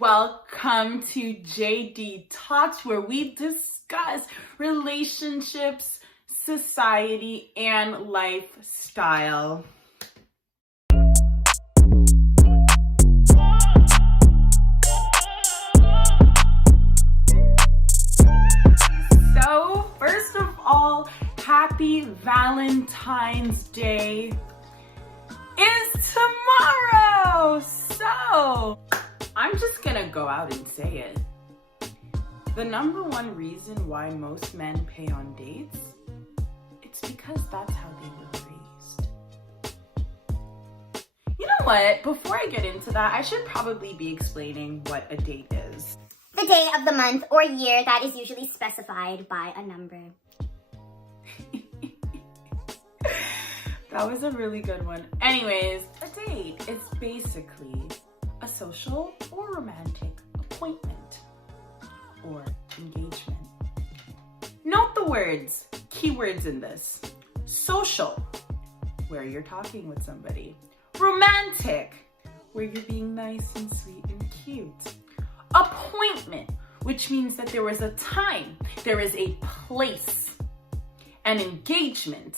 Welcome to JD Talks, where we discuss relationships, society, and lifestyle. So, first of all, happy Valentine's Day is tomorrow. So, I'm just gonna go out and say it. The number one reason why most men pay on dates, it's because that's how they were raised. You know what? Before I get into that, I should probably be explaining what a date is. The day of the month or year that is usually specified by a number. That was a really good one. Anyways, a date is basically a social or romantic appointment or engagement. Note the words, keywords in this. Social, where you're talking with somebody. Romantic, where you're being nice and sweet and cute. Appointment, which means that there is a time, there is a place. And engagement,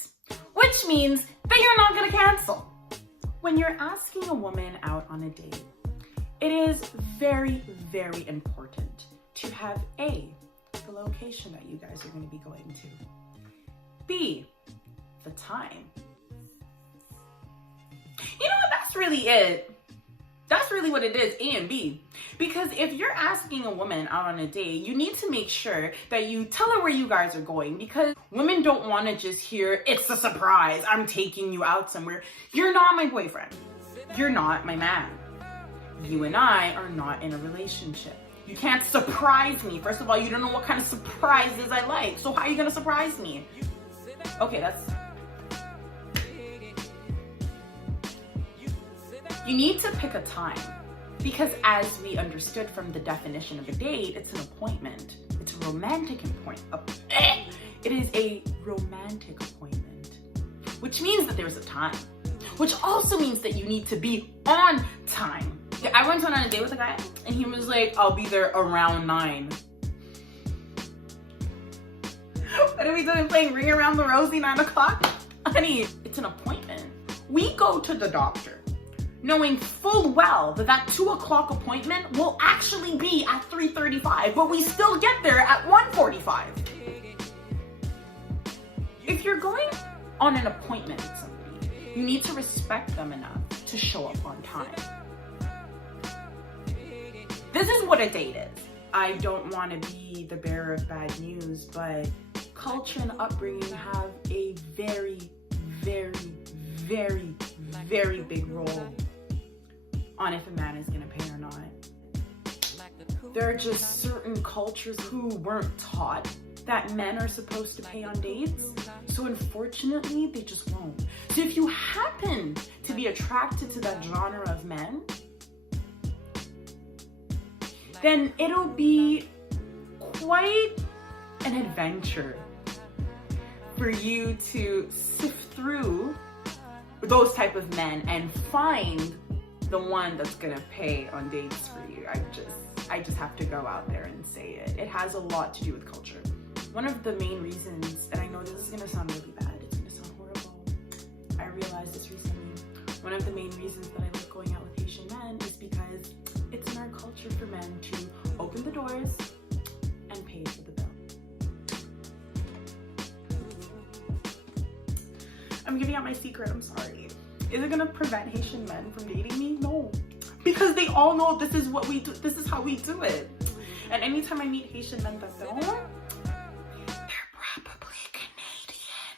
which means that you're not gonna cancel. When you're asking a woman out on a date, it is very, very important to have A, the location that you guys are going to be going to. B, the time. You know what? That's really it. That's really what it is, A and B. Because if you're asking a woman out on a date, you need to make sure that you tell her where you guys are going, because women don't want to just hear, it's a surprise, I'm taking you out somewhere. You're not my boyfriend. You're not my man. You and I are not in a relationship. You can't surprise me. First of all, you don't know what kind of surprises I like. So how are you gonna surprise me? Okay, you need to pick a time, because as we understood from the definition of a date, it's an appointment. It's a romantic appointment. It is a romantic appointment, which means that there's a time, which also means that you need to be on time. I went on a date with a guy and he was like, I'll be there around 9. What are we doing, playing Ring Around the Rosie 9 o'clock? Honey, it's an appointment. We go to the doctor knowing full well that that 2 o'clock appointment will actually be at 3:35, but we still get there at 1:45. If you're going on an appointment with somebody, you need to respect them enough to show up on time. This is what a date is. I don't want to be the bearer of bad news, but culture and upbringing have a very, very, very, very big role on if a man is going to pay or not. There are just certain cultures who weren't taught that men are supposed to pay on dates, so unfortunately, they just won't. So if you happen to be attracted to that genre of men, then it'll be quite an adventure for you to sift through those type of men and find the one that's gonna pay on dates for you. I just have to go out there and say it. It has a lot to do with culture. One of the main reasons, and I know this is gonna sound really bad, it's gonna sound horrible, I realized this recently. One of the main reasons that I like going out with Haitian men is because it's in our culture for men to open the doors and pay for the bill. I'm giving out my secret, I'm sorry. Is it gonna prevent Haitian men from dating me? No. Because they all know this is what we do, this is how we do it. And anytime I meet Haitian men that don't, they're probably Canadian.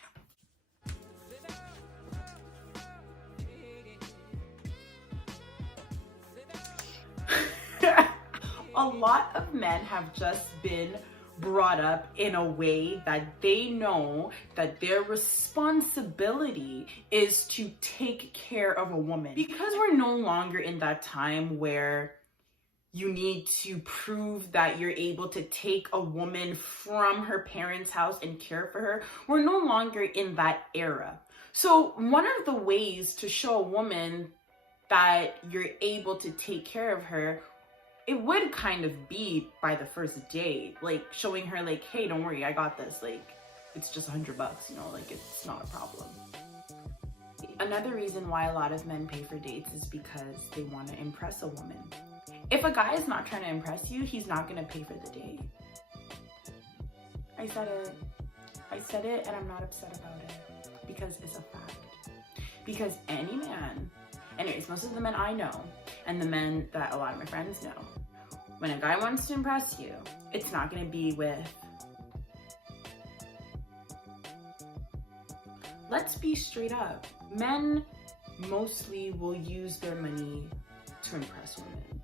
A lot of men have just been brought up in a way that they know that their responsibility is to take care of a woman. Because we're no longer in that time where you need to prove that you're able to take a woman from her parents' house and care for her, we're no longer in that era. So one of the ways to show a woman that you're able to take care of her it would kind of be by the first date, like showing her like, hey, don't worry, I got this. Like, it's just $100, you know, like it's not a problem. Another reason why a lot of men pay for dates is because they want to impress a woman. If a guy is not trying to impress you, he's not going to pay for the date. I said it and I'm not upset about it because it's a fact. Because any man, anyways, most of the men I know and the men that a lot of my friends know, when a guy wants to impress you, it's not going to be with, let's be straight up. Men mostly will use their money to impress women.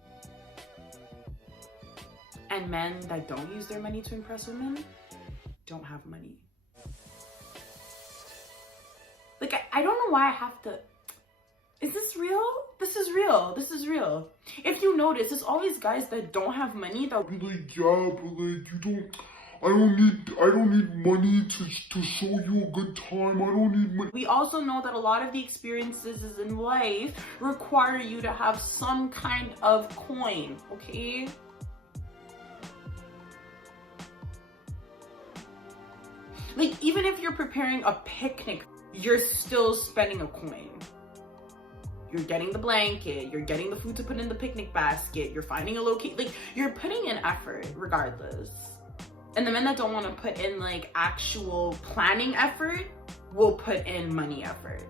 And men that don't use their money to impress women don't have money. Like, I don't know why I have to, is this real? This is real. This is real. If you notice, it's always guys that don't have money that be like, yeah, but like, I don't need money to show you a good time. I don't need money. We also know that a lot of the experiences in life require you to have some kind of coin, okay? Like, even if you're preparing a picnic, you're still spending a coin. You're getting the blanket, you're getting the food to put in the picnic basket, you're finding a location, like, you're putting in effort regardless. And the men that don't want to put in like actual planning effort will put in money effort.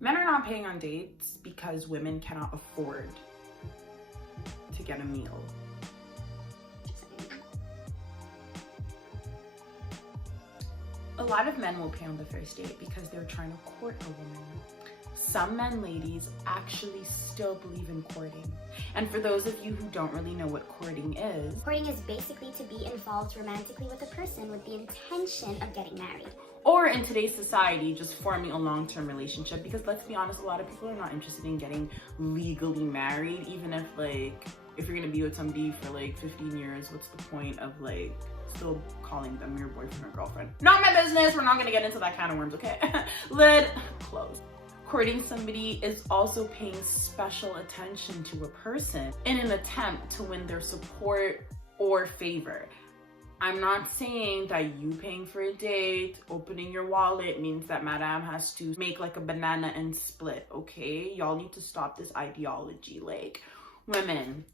Men are not paying on dates because women cannot afford to get a meal. A lot of men will pay on the first date because they're trying to court a woman. Some men, ladies, actually still believe in courting. And for those of you who don't really know what courting is basically to be involved romantically with a person with the intention of getting married. Or in today's society, just forming a long-term relationship, because let's be honest, a lot of people are not interested in getting legally married, even if like, if you're gonna be with somebody for like 15 years, what's the point of like still calling them your boyfriend or girlfriend? Not my business, we're not gonna get into that kind of worms, okay? Lid closed. Courting somebody is also paying special attention to a person in an attempt to win their support or favor. I'm not saying that you paying for a date, opening your wallet means that madame has to make like a banana and split, okay? Y'all need to stop this ideology. Like, women,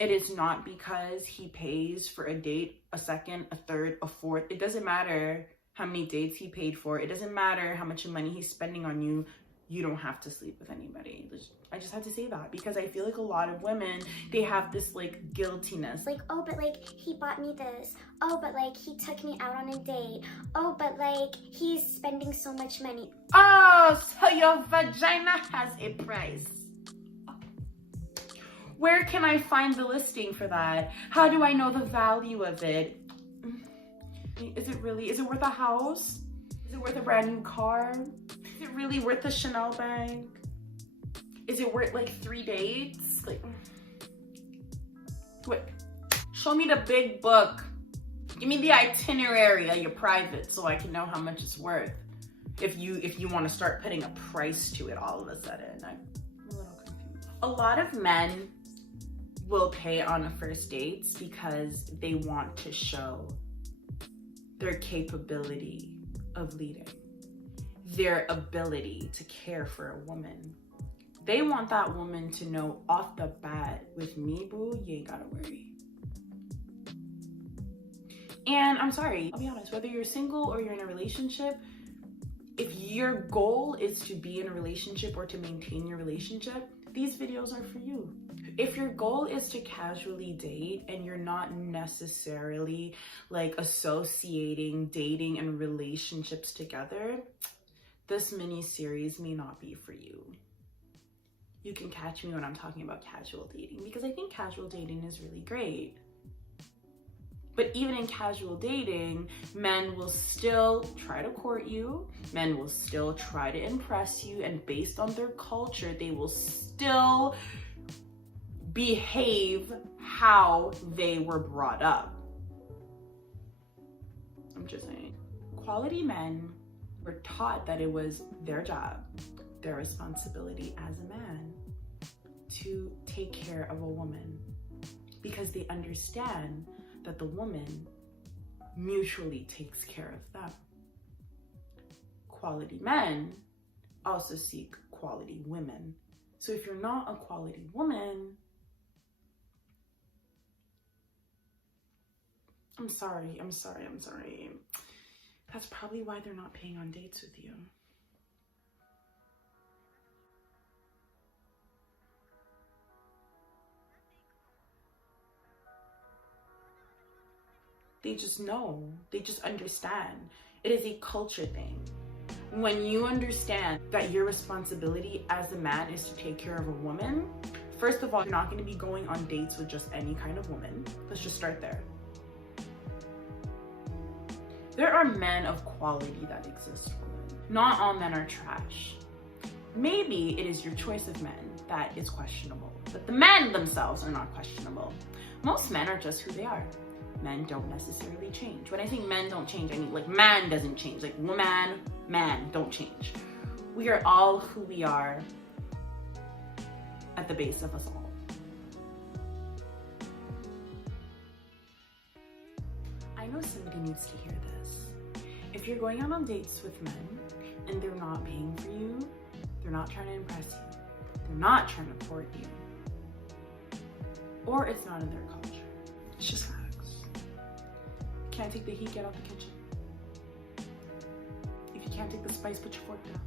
it is not because he pays for a date, a second, a third, a fourth. It doesn't matter how many dates he paid for. It doesn't matter how much money he's spending on you. You don't have to sleep with anybody. I just had to say that because I feel like a lot of women, they have this like guiltiness. Like, oh, but like he bought me this. Oh, but like he took me out on a date. Oh, but like he's spending so much money. Oh, so your vagina has a price. Where can I find the listing for that? How do I know the value of it? Is it worth a house? Is it worth a brand new car? Is it really worth a Chanel bag? Is it worth like 3 dates? Like, wait, show me the big book. Give me the itinerary of your private so I can know how much it's worth. If you want to start putting a price to it all of a sudden. I'm a little confused. A lot of men will pay on a first dates because they want to show their capability of leading, their ability to care for a woman. They want that woman to know off the bat, with me, boo, you ain't gotta worry. And I'm sorry, I'll be honest, whether you're single or you're in a relationship, if your goal is to be in a relationship or to maintain your relationship, these videos are for you. If your goal is to casually date and you're not necessarily like associating dating and relationships together, this mini series may not be for you. You can catch me when I'm talking about casual dating because I think casual dating is really great. But even in casual dating, men will still try to court you, men will still try to impress you, and based on their culture, they will still behave how they were brought up. I'm just saying. Quality men were taught that it was their job, their responsibility as a man to take care of a woman, because they understand that the woman mutually takes care of them. Quality men also seek quality women. So if you're not a quality woman, I'm sorry. That's probably why they're not paying on dates with you. They just know, they just understand. It is a culture thing. When you understand that your responsibility as a man is to take care of a woman, first of all, you're not going to be going on dates with just any kind of woman. Let's just start there. There are men of quality that exist, women. Not all men are trash. Maybe it is your choice of men that is questionable, but the men themselves are not questionable. Most men are just who they are. Men don't necessarily change. When I say men don't change, I mean like man doesn't change. Like woman, man don't change. We are all who we are at the base of us all. I know somebody needs to hear this. If you're going out on dates with men and they're not paying for you, they're not trying to impress you, they're not trying to court you, or it's not in their culture. It's just facts. Can't take the heat, get out the kitchen. If you can't take the spice, put your fork down.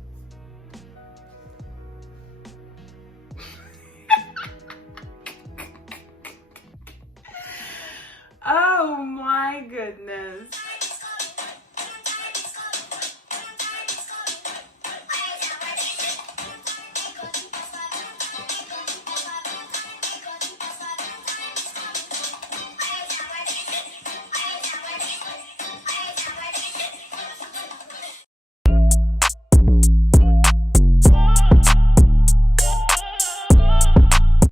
Oh my goodness.